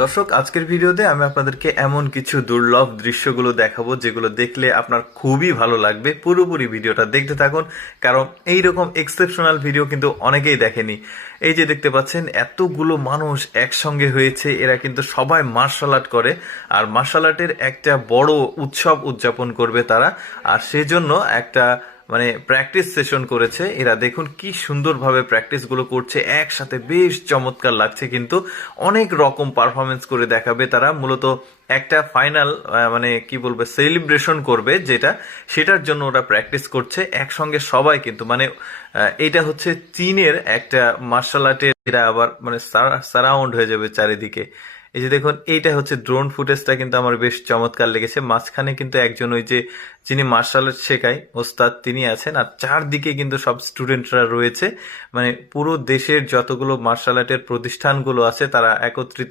দর্শক, আজকের ভিডিওতে আমি আপনাদেরকে এমন কিছু দুর্লভ দৃশ্যগুলো দেখাবো যেগুলো দেখলে আপনার খুবই ভালো লাগবে। পুরোপুরি ভিডিওটা দেখতে থাকুন, কারণ এইরকম এক্সেপশনাল ভিডিও কিন্তু অনেকেই দেখেনি। এই যে দেখতে পাচ্ছেন, এতগুলো মানুষ একসঙ্গে হয়েছে, এরা কিন্তু সবাই মার্শাল আর্ট করে, আর মার্শাল আর্টের একটা বড় উৎসব উদযাপন করবে তারা। আর সেজন্য একটা প্র্যাকটিস সেশন করেছে এরা। দেখুন কি সুন্দরভাবে প্র্যাকটিস গুলো করছে একসাথে, বেশ চমৎকার লাগছে। কিন্তু অনেক রকম পারফরমেন্স করে দেখাবে তারা। মূলত একটা ফাইনাল কি বলবো, সেলিব্রেশন করবে, সেটার জন্য ওরা প্র্যাকটিস করছে একসঙ্গে সবাই। কিন্তু এটা হচ্ছে চীনের একটা মার্শাল আর্টের, এরা আবার সারাউন্ড হয়ে যাবে চারিদিকে। এই যে দেখুন, এইটা হচ্ছে ড্রোন ফুটেজটা, কিন্তু আমার বেশ চমৎকার লেগেছে। মাঝখানে কিন্তু একজন, ওই যে যিনি মার্শাল আর্ট শেখায় ওস্তাদ, তিনি আছেন। আর চারদিকে কিন্তু সব স্টুডেন্টরা রয়েছে। পুরো দেশের যতগুলো মার্শাল আর্টের প্রতিষ্ঠানগুলো আছে তারা একত্রিত